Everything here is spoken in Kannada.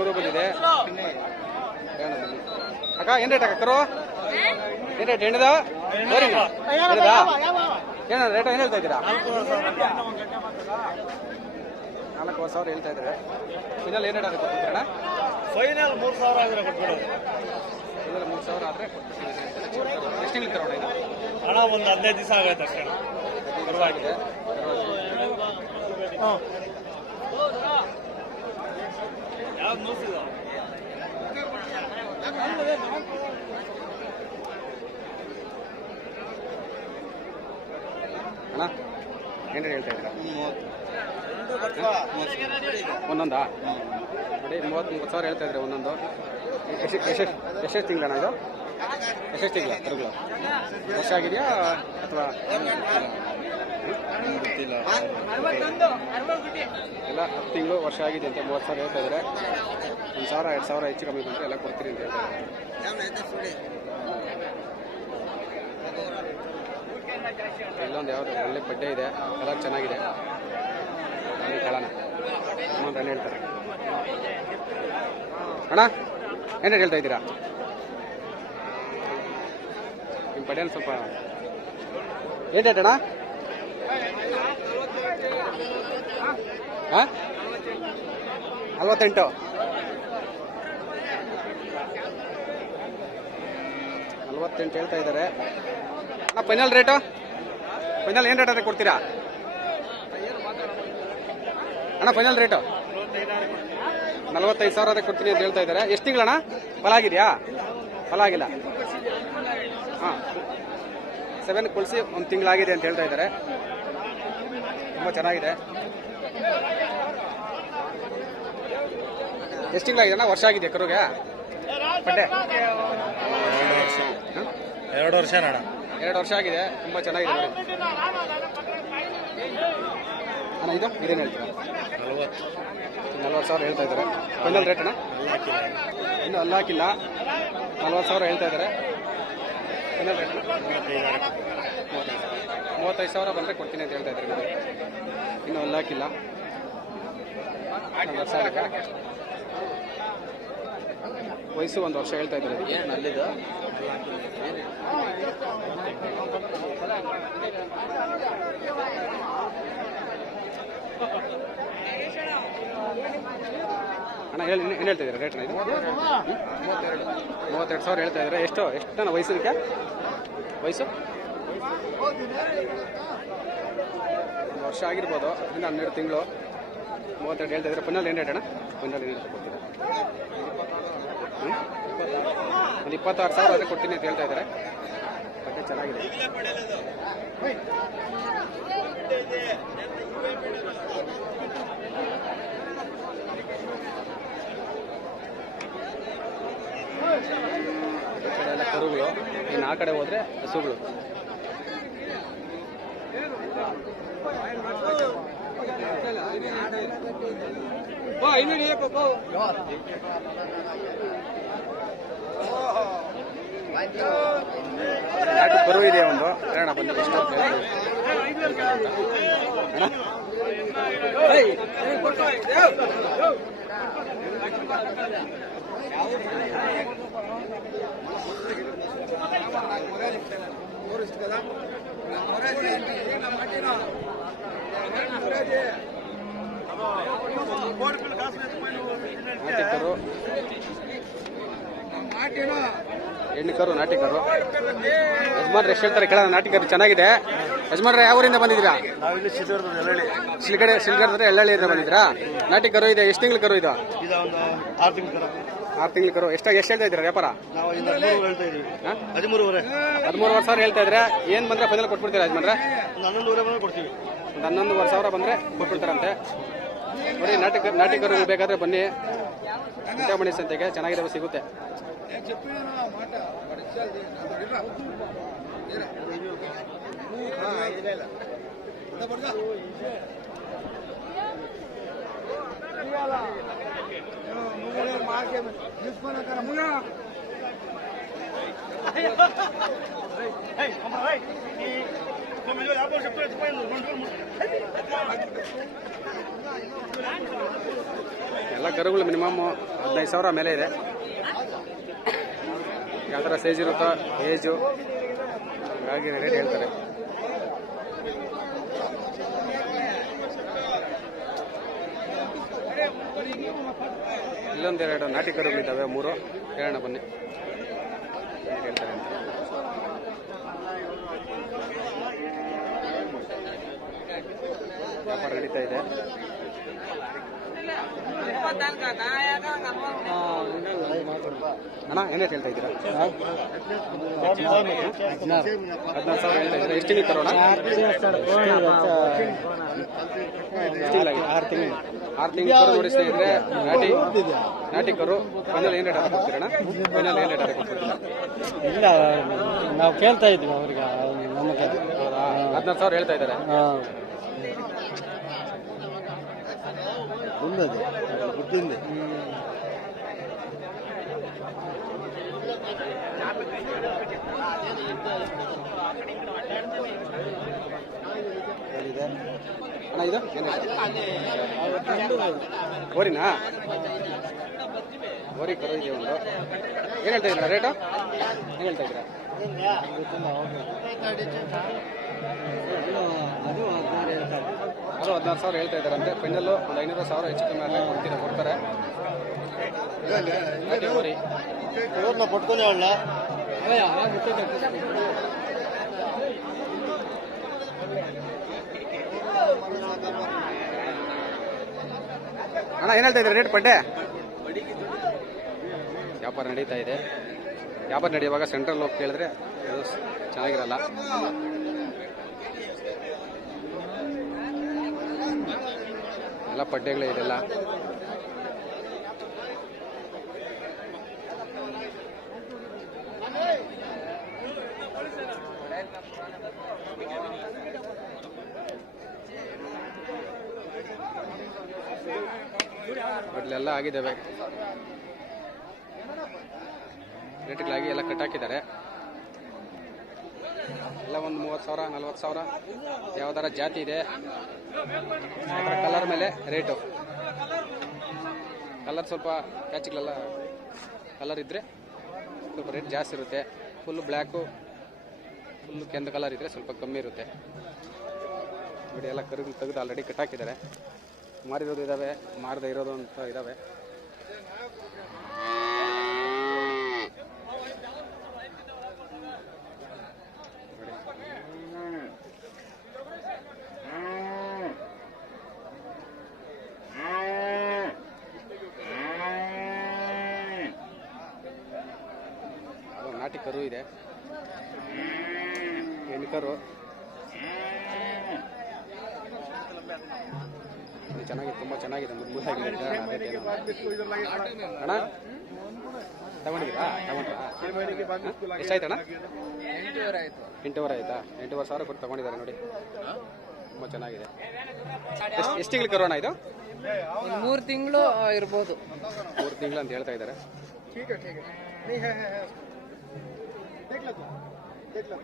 ಕರು ಬಂದಿದೆ. ಅಕ್ಕ ಏನ್ ರೇಟ್ ಅಕ್ಕ ಕರು? ಏನ್ ರೇಟ್ ಹೆಣ್ಣದ? ಹೆಣ್ಣದ ಏನ ರೇಟ್ ಏನ್ ಹೇಳ್ತಾ ಇದ್ದೀರಾ? ನಾಲ್ಕೂವರೆ ಸಾವಿರ. ಹೇಳ್ತಾ ಇದ್ದಾರೆ. ಫೈನಲ್ ಏನ್ ರೇಟ್ ಆಗುತ್ತೆ ಫೈನಲ್ ಮೂರು ಸಾವಿರ ಆದರೆ ಕೊಟ್ಬಿಡೋದು ಫೈನಲ್ ಮೂರು ಸಾವಿರ ಆದರೆ ಎಷ್ಟು ತಿಂಗಳು ತರೋಣ ಇದು ಹಣ ಒಂದು ಹದಿನೈದು ದಿವಸ ಆಗೈತೆ ಅಷ್ಟೇ ಪರವಾಗಿದೆ ಅಣ್ಣ ಏನು ಹೇಳ್ತಾ ಇದ್ದೀರಾ? ಒಂದೊಂದಾ? ನೋಡಿ ಮೂವತ್ತು ಮೂವತ್ತು ಸಾವಿರ ಹೇಳ್ತಾ ಇದ್ರೆ ಒಂದೊಂದು. ಎಷ್ಟು ಎಷ್ಟೆಷ್ಟು ಎಷ್ಟೆಷ್ಟು ತಿಂಗಳಣ್ಣ ಇದು? ಎಷ್ಟೆಷ್ಟು ತಿಂಗಳ? ಕರುಗಳು ವರ್ಷ ಆಗಿದೆಯಾ ಅಥವಾ? ಎಲ್ಲ ಹತ್ತು ತಿಂಗಳು ವರ್ಷ ಆಗಿದೆ ಅಂತ ಮೂವತ್ತು ಸಾವಿರ ಹೇಳ್ತಾ ಇದ್ದಾರೆ. ಒಂದು ಸಾವಿರ, ಎರಡು ಸಾವಿರ ಹೆಚ್ಚು ಕಮ್ಮಿ ಬಂದರೆ ಎಲ್ಲ ಕೊಡ್ತೀರಿ ಅಂತ ಹೇಳ್ತಾರೆ ಇಲ್ಲೊಂದು ಯಾವುದು ಒಳ್ಳೆ ಬಡ್ಡೆ ಇದೆ. ಕಲರ್ ಚೆನ್ನಾಗಿದೆ. ಕಳಣ. ಹೇಳ್ತಾರೆ. ಅಣ್ಣ, ಏನು ಹೇಳ್ತಾ ಇದ್ದೀರಾ? ನಿಮ್ಮ ಬಡ್ಡೆಯಲ್ಲಿ ಸ್ವಲ್ಪ ರೇಟ್ ಅಣ್ಣ? ನಲ್ವತ್ತೆಂಟು. ನಲ್ವತ್ತೆಂಟು ಹೇಳ್ತಾ ಇದ್ದಾರೆ. ಅಣ್ಣ ಫೈನಲ್ ರೇಟು ಫೈನಲ್ ಏನು ರೇಟ್ ಆದರೆ ಕೊಡ್ತೀರಾ? ಅಣ್ಣ ಫೈನಲ್ ರೇಟು ನಲವತ್ತೈದು ಸಾವಿರ ಆದರೆ ಕೊಡ್ತೀನಿ ಅಂತ ಹೇಳ್ತಾ ಇದ್ದಾರೆ. ಎಷ್ಟು ತಿಂಗಳಣ್ಣ? ಫಲ ಆಗಿದೆಯಾ? ಫಲ ಆಗಿಲ್ಲ. ಹಾಂ. ಸೆವೆನ್ ಕೊಳಿಸಿ ಒಂದು ತಿಂಗಳಾಗಿದೆ ಅಂತ ಹೇಳ್ತಾ ಇದ್ದಾರೆ. ತುಂಬ ಚೆನ್ನಾಗಿದೆ. ಎಷ್ಟು ತಿಂಗಳಾಗಿದೆ ಅಣ್ಣ? ವರ್ಷ ಆಗಿದೆ ಕರುಗೆ? ಬಟ್ಟೆ ಎರಡು ವರ್ಷ ಅಣ್ಣ. ಎರಡು ವರ್ಷ ಆಗಿದೆ ತುಂಬ ಚೆನ್ನಾಗಿದೆ ಅಣ್ಣ ಇದು ಇದೇನು ಹೇಳ್ತೀರಾ? ನಲ್ವತ್ತು. ನಲ್ವತ್ತು ಸಾವಿರ ಹೇಳ್ತಾ ಇದ್ದಾರೆ. ಫೈನಲ್ ರೇಟ್ ಅಣ್ಣ? ಇನ್ನು ಅಲ್ಲ ಹಾಕಿಲ್ಲ. ನಲ್ವತ್ತು ಸಾವಿರ ಹೇಳ್ತಾ ಇದ್ದಾರೆ. ಫೈನಲ್ ರೇಟ್ ಮೂವತ್ತೈದು ಸಾವಿರ ಬಂದರೆ ಕೊಡ್ತೀನಿ ಅಂತ ಹೇಳ್ತಾ ಇದ್ದಾರೆ ಇನ್ನೂ ಒಂದು ಲಾಕಿಲ್ಲ ಹಾಕಿಲ್ಲ ವಯಸ್ಸು ಒಂದು ವರ್ಷ ಹೇಳ್ತಾ ಇದ್ದಾರೆ ಏನು ಅಲ್ಲಿದು? ಅಣ್ಣ ಹೇಳಿ ಏನು ಹೇಳ್ತಾ ಇದ್ದಾರೆ ರೇಟ್ನ ಇದು? ಮೂವತ್ತೆರಡು. ಸಾವಿರ ಹೇಳ್ತಾ ಇದ್ದಾರೆ. ಎಷ್ಟು ಎಷ್ಟು ನನ್ನ ವಯಸ್ಸು ಇದಕ್ಕೆ ವಯಸ್ಸು? ಒಂದು ವರ್ಷ ಆಗಿರ್ಬೋದು ಅದರಿಂದ ಹನ್ನೆರಡು ತಿಂಗಳು. ಮೂವತ್ತೆರಡು ಹೇಳ್ತಾ ಇದ್ದಾರೆ ಫೈನಲ್ ಏನು ರೇಟ್ ಅಣ್ಣ? ಏನು ಕೊಡ್ತೀರಾ? ಒಂದು ಇಪ್ಪತ್ತಾರು ಸಾವಿರ ಆದರೆ ಕೊಡ್ತೀನಿ ಅಂತ ಹೇಳ್ತಾ ಇದ್ದಾರೆ. ಬಟ್ಟೆ ಚೆನ್ನಾಗಿದೆ. ಕರುಗಳು. ಇನ್ನು ಆ ಕಡೆ ಹೋದ್ರೆ ಹಸುಗಳು. ನಾಲ್ಕು ಕರು ಇದೆ ಒಂದು ಹೇಳೋಣ ಬಂದು ಎಷ್ಟು ಅಂತ ಹೇಳ್ತೀವಿ. ಅಣ್ಣ? ಏಯ್! ನಾಟಿ ಕರು ಹೆಣ್ಣು ನಾಟಿಕರು ಯಜಮಾನ್ರೆ ಎಷ್ಟು ಹೇಳ್ತಾರೆ ಕೇಳೋಣ ನಾಟಿಕರು ಚೆನ್ನಾಗಿದೆ. ಯಜಮಾನ್ರೆ ಯಾವ ಊರಿಂದ ಬಂದಿದ್ದೀರಾ? ನಾವಿಲ್ಲಿ ಚಿತ್ರದುರ್ಗದ ಎಲ್ಲಳ್ಳಿ ಸಿಲ್ಗಡೆ ಸಿಲ್ಗಡೆ ಎಳ್ಳಳ್ಳಿಯಿಂದ ಬಂದಿದ್ದೀರಾ? ನಾಟಿ ಕರು ಇದೆ ಎಷ್ಟು ತಿಂಗಳು ಕರು ಇದು? ಇದು ಒಂದು ಆರು ತಿಂಗಳ ತರ ಆರು ತಿಂಗಳು ಕರು. ಎಷ್ಟು ಎಷ್ಟು ಹೇಳ್ತಾ ಇದ್ದೀರಾ ವ್ಯಾಪಾರ? ನಾವು ಹದಿಮೂರು ಹೇಳ್ತಾ ಇದೀವಿ ಹದಿಮೂರುವರೆ. ಹದಿಮೂರುವರೆ ಸಾವಿರ ಹೇಳ್ತಾ ಇದ್ರೆ ಏನು ಬಂದ್ರೆ ಫೈನಲ್ ಕೊಟ್ಬಿಡ್ತೀರಾ ಯಜಮಾನ್ರೆ? ಒಂದು ಹನ್ನೊಂದುವರೆ ಬಂದ್ರೆ ಕೊಡ್ತೀವಿ. ಒಂದು ಹನ್ನೊಂದುವರೆ ಸಾವಿರ ಬಂದರೆ ಕೊಟ್ಬಿಡ್ತಾರಂತೆ. ನೋಡಿ ನಾಟಕ ಕರು ನಾಟಿ ಕರು ಬೇಕಾದ್ರೆ ಬನ್ನಿ. ಚಿಂತಾಮಣಿ ಸಂತೆಗೆ ಚೆನ್ನಾಗಿರೋ ಸಿಗುತ್ತೆ. ಏ ಚೆಪ್ಪಿನ ಮಾಟೀಸ್ ಓದಾ ಮುಂಚೇನೋ ಎಲ್ಲ ಕರುಗಳು ಮಿನಿಮಮ್ ಹದಿನೈದು ಸಾವಿರ ಮೇಲೆ ಇದೆ. ಯಾವ ಥರ ಸೈಜ್ ಇರುತ್ತೋ ಏಜು ಹಾಗಾಗಿ ರೇಟ್ ಹೇಳ್ತಾರೆ. ಇಲ್ಲೊಂದೆರಡು ನಾಟಿ ಕರುಗಳಿದ್ದಾವೆ ಮೂರು. ಹೇಳೋಣ ಬನ್ನಿ. ಹೇಳ್ತಾರೆ ವ್ಯಾಪಾರ ನಡೀತಾ ಇದೆ. ಅಣ್ಣ ಏನೇನು ಹೇಳ್ತಾ ಇದ್ದೀರಾ? ಸಾವಿರ ಎಷ್ಟು ತಿಂಗಳು ಕರೋಣ ಆರು ತಿಂಗಳು ಆರು ತಿಂಗಳು ಕರು ಇದ್ರೆ ಸ್ನೇಹಿತರೆ ನಾಟಿ ನಾಟಿ ಕರು ಫೈನಲ್ ಏನು ರೇಟ್ ಫೈನಲ್ ಏನು ರೇಟ್ ಇಲ್ಲ ನಾವು ಕೇಳ್ತಾ ಇದ್ವಿ ಅವ್ರಿಗೆ ಸಾವಿರ ಹೇಳ್ತಾ ಇದ್ದಾರೆ. ఉన్నది గుర్తుంది ಅಣ್ಣ ಇದು ಏನು ಓರಿನಾ ಓರಿ ಕರು ಇದೆ ಒಂದು ಏನು ಹೇಳ್ತಾ ಇದ್ದೀರಾ ರೇಟು ಏನು ಹೇಳ್ತಾ ಇದ್ದೀರಾ ಅದು ಹದಿನಾರು ಹೇಳ್ತಾರೆ ಹದಿನಾರು ಹದಿನಾರು ಸಾವಿರ ಹೇಳ್ತಾ ಇದ್ದಾರಂತೆ. ಫೈನಲ್ಲು ಒಂದು ಐನೂರು ಸಾವಿರ ಹೆಚ್ಚು ಕಮ್ಮಿ ಆಗಲಿ ಕೊಡ್ತೀನಿ ಕೊಡ್ತಾರೆ. ಪಡ್ಕೊಳ್ಳಿ ಅವಳ ಅಣ್ಣ. ಏನ್ ಹೇಳ್ತಾ ಇದ್ರೆ ರೇಟ್ ಪಡ್ಡೆ ವ್ಯಾಪಾರ ನಡೀತಾ ಇದೆ. ವ್ಯಾಪಾರ ನಡೆಯುವಾಗ ಸೆಂಟ್ರಲ್ ಹೋಗಿ ಕೇಳಿದ್ರೆ ಚೆನ್ನಾಗಿರಲ್ಲ. ಎಲ್ಲ ಪಡ್ಡೆಗಳೇ ಇದೆಲ್ಲ ಆಗಿದ್ದಾವೆ. ರೇಟ್ಗಳಾಗಿ ಎಲ್ಲ ಕಟ್ಟಾಕಿದ್ದಾರೆ ಎಲ್ಲ ಒಂದು ಮೂವತ್ತು ಸಾವಿರ, ನಲ್ವತ್ತು ಸಾವಿರ ಯಾವ್ದಾರ ಜಾತಿ ಇದೆ. ಕಲರ್ ಮೇಲೆ ರೇಟು ಕಲರ್ ಸ್ವಲ್ಪ ಪ್ಯಾಚ್ಗಳೆಲ್ಲ ಕಲರ್ ಇದ್ದರೆ ಸ್ವಲ್ಪ ರೇಟ್ ಜಾಸ್ತಿ ಇರುತ್ತೆ. ಫುಲ್ಲು ಬ್ಲ್ಯಾಕು ಫುಲ್ಲು ಕೆಂದು ಕಲರ್ ಇದ್ದರೆ ಸ್ವಲ್ಪ ಕಮ್ಮಿ ಇರುತ್ತೆ. ನೋಡಿ, ಎಲ್ಲ ಕರಿದು ತೆಗೆದು ಆಲ್ರೆಡಿ ಕಟ್ಟಾಕಿದ್ದಾರೆ ಮಾರಿರೋದು ಇದಾವೆ, ಮಾರದೇ ಇರೋದು ಅಂತ ಇದ್ದಾವೆ ಕರು ಇದೆ. ಹೆಣ್ಣು ಕರು? ಇದು ಚೆನ್ನಾಗಿದೆ ತುಂಬ ಚೆನ್ನಾಗಿದೆ. ಮುದ್ದಾಗಿದೆ ಅಣ್ಣ? ತಗೊಂಡಿದ್ದೀರಾ? ತಗೊಂಡ್ರಾ? ಎಂಟೂವರೆ ಆಯ್ತಾ. ಎಂಟೂವರೆ ಸಾವಿರ ಕೊಟ್ಟು ತಗೊಂಡಿದ್ದಾರೆ ನೋಡಿ. ತುಂಬ ಚೆನ್ನಾಗಿದೆ. ಎಷ್ಟು ಎಷ್ಟು ತಿಂಗಳು ಕರೋಣ ಇದು? ಮೂರು ತಿಂಗಳು ಇರ್ಬೋದು. ಮೂರು ತಿಂಗಳು ಅಂತ ಹೇಳ್ತಾ ಇದ್ದಾರೆ. দেখলে তো? দেখলে